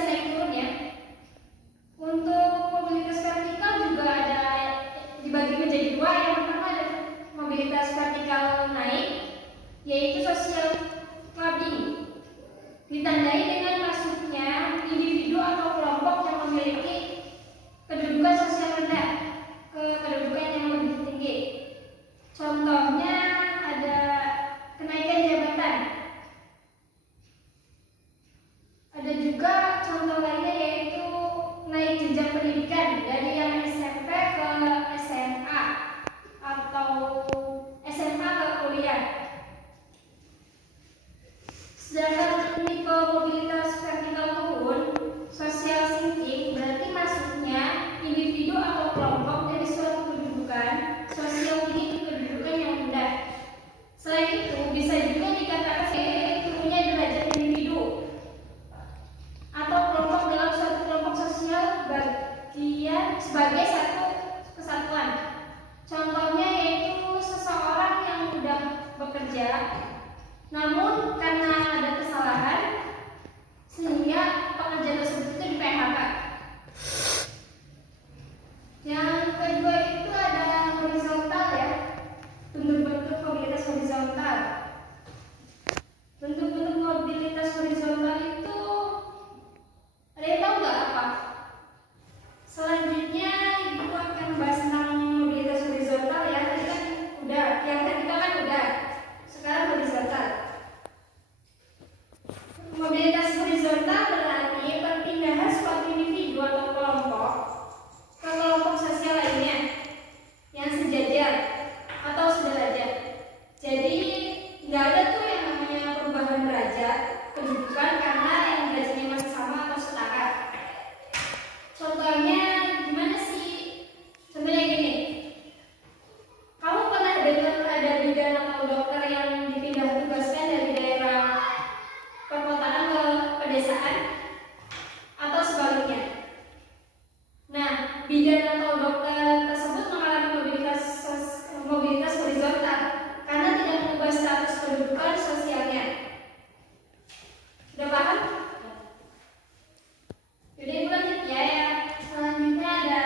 bisa naik turun ya. Untuk mobilitas vertikal juga ada dibagi menjadi dua. Yang pertama ada mobilitas vertikal naik, yaitu social clubbing, ditandai dengan masuknya individu atau kelompok yang memiliki kedudukan sosial rendah ke kedudukan yang lebih tinggi. Contohnya ada kenaikan jabatan. Ada juga contoh lainnya yaitu naik jenjang pendidikan dari yang SMP ke SMA atau SMA ke kuliah. Sedangkan tipe mobilitas vertikal turun, social sinking, berarti masuknya individu atau kelompok dari suatu kedudukan sosial tinggi ke kedudukan yang rendah. Selain itu, bisa juga dikatakan sebagai turunnya derajat individu atau kelompok dalam suatu kelompok sosial bagian sebagai satu kesatuan. Contohnya yaitu seseorang yang sudah bekerja, namun karena ada kesalahan sehingga pekerja tersebut itu di PHK. Yang kedua itu ada horizontal ya, bentuk-bentuk mobilitas horizontal. Bentuk-bentuk mobilitas horizontal itu ada yang tahu nggak apa? Selanjutnya ibu akan bahas tentang mobilitas horizontal ya. Tadi kan udah, yang vertikal kan udah. Sekarang horizontal. Mobilitas horizontal berarti perpindahan suatu individu atau kelompok ke kelompok sosial lainnya yang sejajar atau sederajat. Jadi nggak ada tuh yang namanya perubahan derajat kedudukan karena yang derajatnya masih sama atau setara. Contohnya gimana sih? Contohnya gini. Kamu pernah dengar ada bidan atau dokter yang dipindah tugaskan dari daerah perkotaan ke pedesaan atau sebaliknya? Nah, bidan atau dokter tersebut mengalami mobilitas horizontal karena tidak mengubah status kedudukan sosialnya. Sudah paham? Jadi lanjut ya. Selanjutnya ada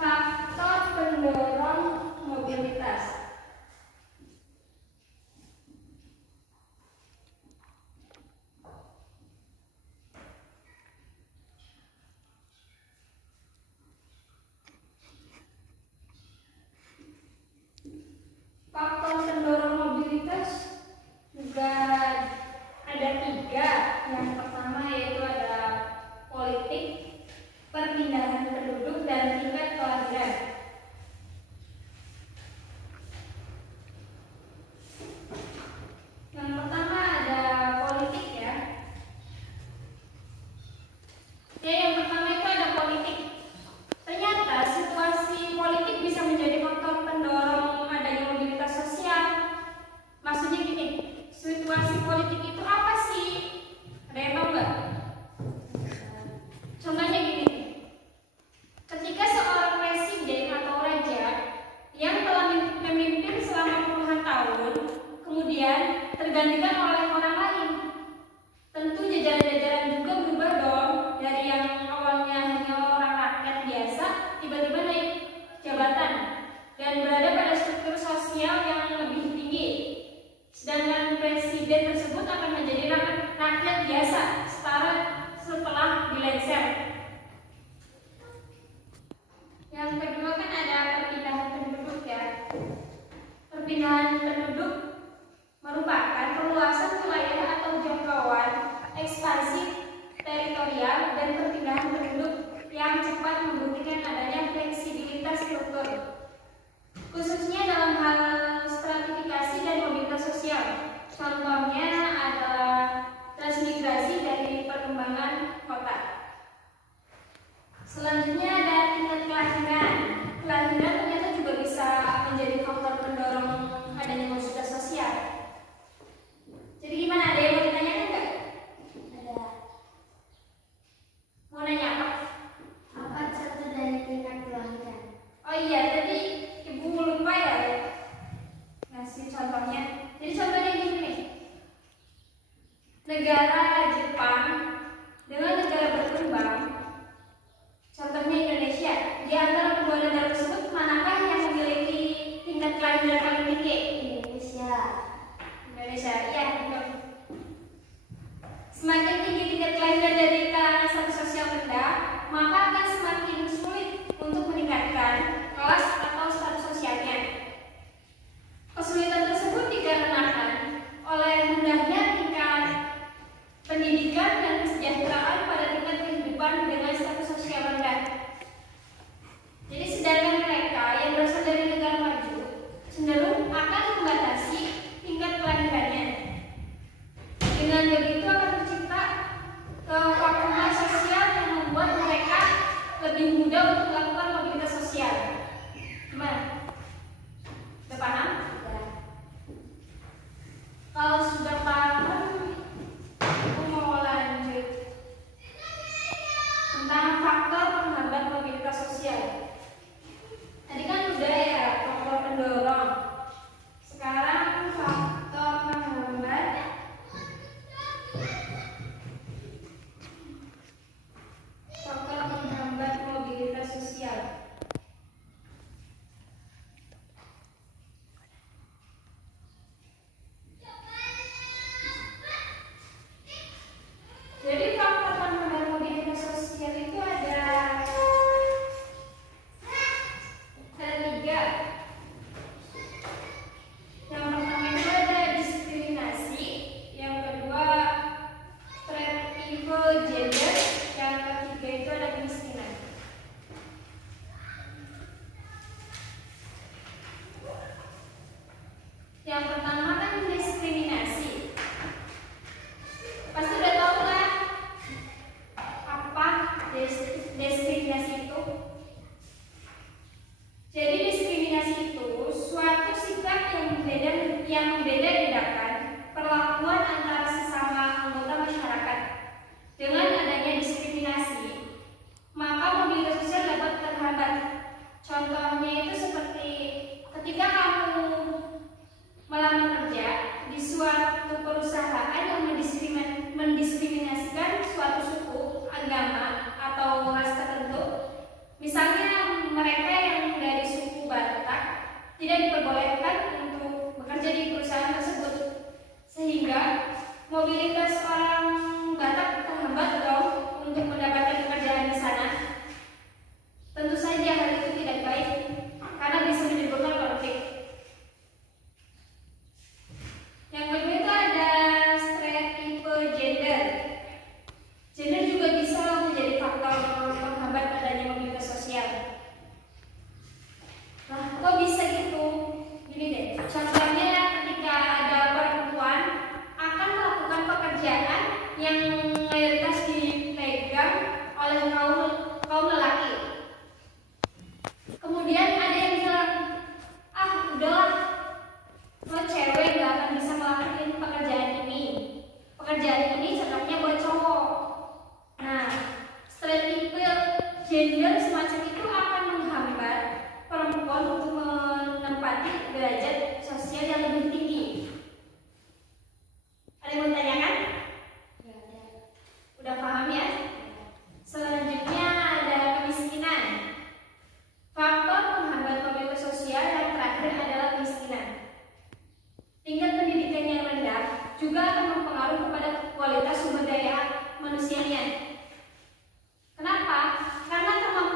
faktor pendorong mobilitas. Faktor pendorong mobilitas juga ada 3. Yang pertama yaitu ada politik, perpindahan penduduk, dan tingkat kelahiran. Yang pertama ada politik ya. Yang pertama itu ada politik. Ternyata situasi politik bisa menjadi faktor pendorong adanya mobilitas sosial. Maksudnya gini, situasi politik itu apa sih? Ada yang tahu nggak? Contohnya gini, ketika seorang presiden atau raja yang telah memimpin selama puluhan tahun, kemudian tergantikan oleh orang lain, tentu jajaran-jajaran juga berubah dong. Dari yang awalnya hanya orang rakyat biasa, tiba-tiba naik jabatan dan berada pada struktur sosial yang lebih tinggi. Sedangkan presiden tersebut akan menjadi rakyat biasa setelah dilengsar. Yang kedua kan ada perpindahan penduduk ya. Perpindahan penduduk merupakan perluasan wilayah atau jangkauan, ekspansi teritorial, dan perpindahan penduduk yang cepat membuktikan adanya fleksibilitas struktur, khususnya dalam hal stratifikasi dan mobilitas sosial. Contohnya adalah transmigrasi dari perkembangan kota. Selanjutnya ada tingkat kelahiran. Kelahiran ternyata juga bisa menjadi faktor pendorong adanya mobilitas sosial. Jadi gimana? Ada yang mau ditanyakan nggak? Ada. Mau nanya apa? Apa satu dari tingkat kelahiran? Oh iya, tadi ibu lupa ya ngasih contohnya. Jadi contohnya gini nih. Negara Jepang kelahiran dari kalangan status sosial rendah, maka akan semakin sulit untuk meningkatkan kelas atau status sosialnya. Kesulitan tersebut dikarenakan oleh rendahnya tingkat pendidikan dan kesejahteraan pada tingkat kehidupan dengan status sosial rendah. Jadi sedangkan mereka yang berasal dari negara maju cenderung akan membatasi tingkat kelahirannya. Dengan begitu akan tercipta kevakuman sosial yang membuat mereka lebih mudah untuk melakukan mobilitas sosial. Gimana? Sudah paham? Kalau sudah paham, aku mau lanjut tentang faktor penghambat mobilitas sosial. Tadi kan udah ya faktor pendorong. Sekarang faktor penghambat mobilitas sosial. Jadi faktor penghambat mobilitas sosial itu ada 3. Yang pertama itu ada diskriminasi, yang kedua stereotipe gender, yang ketiga itu ada kemiskinan. Yang pertama kan diskriminasi. Pasti udah tahu kan apa diskriminasi itu? Jadi diskriminasi itu suatu sikap yang membeda-bedakan perlakuan antara sesama anggota masyarakat. Dengan adanya diskriminasi, maka mobilitas sosial dapat terhambat. Contohnya itu seperti ketika kamu melamar kerja di suatu perusahaan yang mendiskriminasikan suatu suku, agama, atau ras tertentu. Misalnya mereka yang dari suku Batak tidak diperbolehkan untuk bekerja di perusahaan tersebut, sehingga mobilitas orang Batak terhambat dong untuk mendapatkan pekerjaan di sana. Tentu saja hal itu tidak baik karena bisa menimbulkan konflik. Yang kedua itu ada stereotipe gender. Gender juga bisa menjadi faktor penghambat adanya mobilitas sosial. Nah, kok bisa gitu? Gini deh, contohnya ketika ada perempuan akan melakukan pekerjaan yang mayoritas dipegang oleh kaum lelaki. Kemudian ada yang bilang, udahlah, lo cewek gak akan bisa melakukan pekerjaan ini. Pekerjaan ini cocoknya buat cowok. Nah, stereotipe gender semacam itu akan menghambat perempuan untuk menempati derajat sosial yang lebih tinggi. Ada yang mau ditanyakan? Udah paham ya? Selanjutnya ada kemiskinan. Faktor penghambat mobilitas sosial yang terakhir adalah kemiskinan. Tingkat pendidikan yang rendah juga akan mempengaruhi kepada kualitas sumber daya manusianya. Kenapa? Karena kemampuan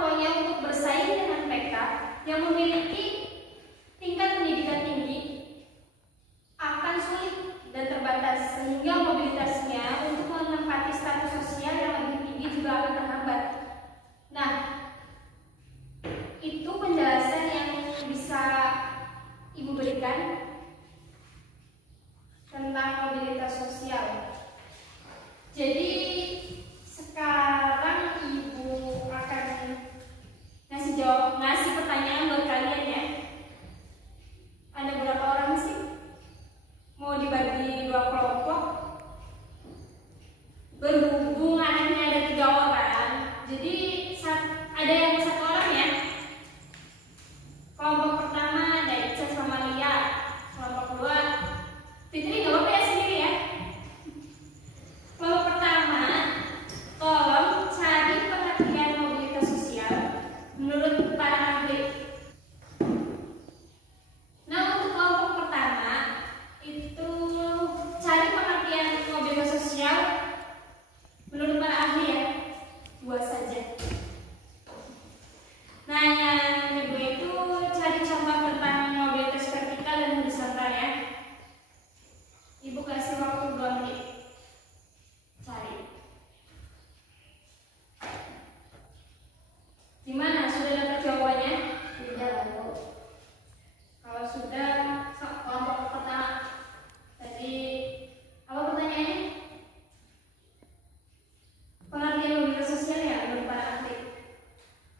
pengertian mobilitas sosial ya menurut para ahli.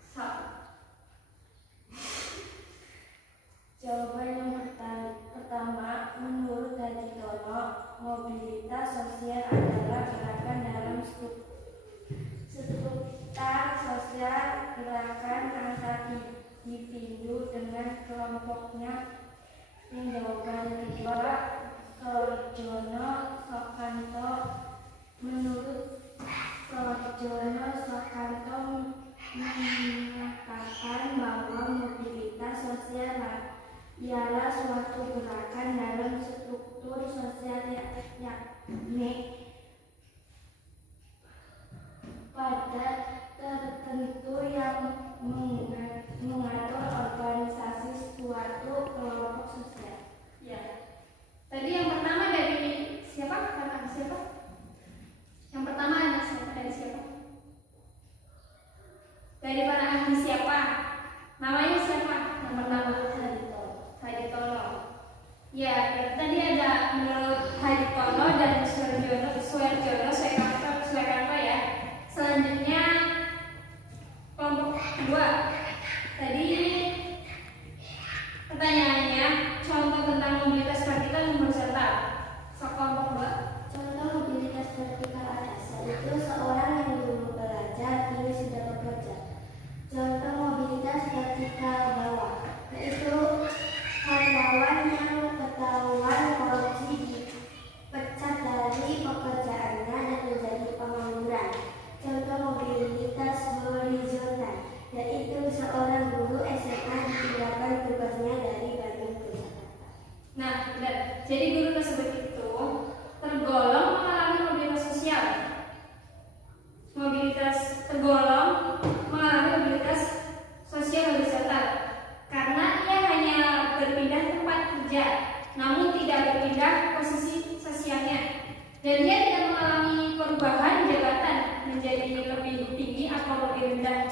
So. Jawaban yang pertama, menurut Haditono, mobilitas sosial adalah gerakan dalam struktur sosial, gerakan antar individu dengan kelompoknya. Jawaban kedua, Sorjono Soekanto, menurut Sorjono Soekanto mengatakan bahwa mobilitas sosial ialah suatu gerakan dalam struktur sosial yakni pada tertentu yang mengatur organisasi suatu kelompok sosial. Ya. Tadi yang pertama dari siapa? Kakak siapa? Yang pertama ada siapa? Dari siapa? Dari para ahli siapa? Namanya siapa? Yang pertama Haditono. Ya, tadi ada menurut Haditono dan Suherjono Suekanto ya. Selanjutnya kelompok kedua. Tadi pertanyaannya contoh tentang mobilitas vertikal dan horizontal. Kelompok kedua. Contoh mobilitas vertikal atas, yaitu seorang yang dulu belajar kini sudah bekerja. Contoh mobilitas vertikal bawah, yaitu karyawan yang ketahuan korupsi dipecat dari pekerjaannya dan menjadi pengangguran. Contoh mobilitas horizontal, yaitu seorang guru SMA ditinggalkan tugasnya dari Bandung ke Jakarta. Nah, jadi guru tersebut itu tergolong mengalami mobilitas sosial. Tergolong mengalami mobilitas sosial horizontal karena ia hanya berpindah tempat kerja, namun tidak berpindah posisi sosialnya, dan dia tidak mengalami perubahan jabatan menjadi lebih tinggi atau lebih rendah